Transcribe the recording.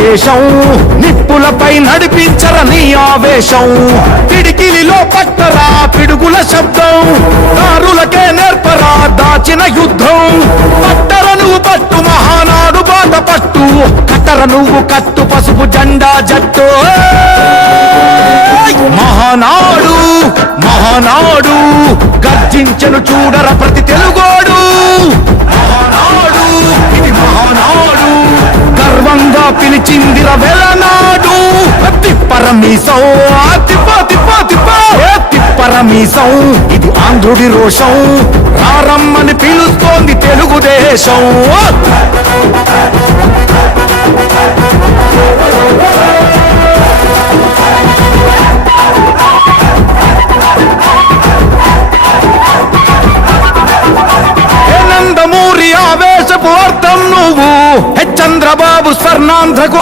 విశేషం నిప్పులపై నడిపించర నీ ఆవేశం పిడికిలిలో పట్టరా పిడుగుల శబ్దం దారులకే నేర్పరా దాచిన యుద్ధం పట్టర నువ్వు పట్టు మహానాడు బాట పట్టు కట్టర నువ్వు కట్టు పసుపు జెండా జట్టు మహానాడు మహానాడు గర్జించను చూడర ప్రతి తెలుగోడు మహానాడు ఇది మహానాడు గర్వంగా పిలిచిందిర వెలనాడు తిప్పరమీసం తిప్ప తిప్ప తిప్ప తిప్పరమీసం ఇది ఆంధ్రుడి రోషం రారమ్మని పిలుస్తోంది తెలుగుదేశం నందమూరి ఆవేశపు అర్థం నువ్వు చంద్రబాబు స్వర్ణాంధ్రకు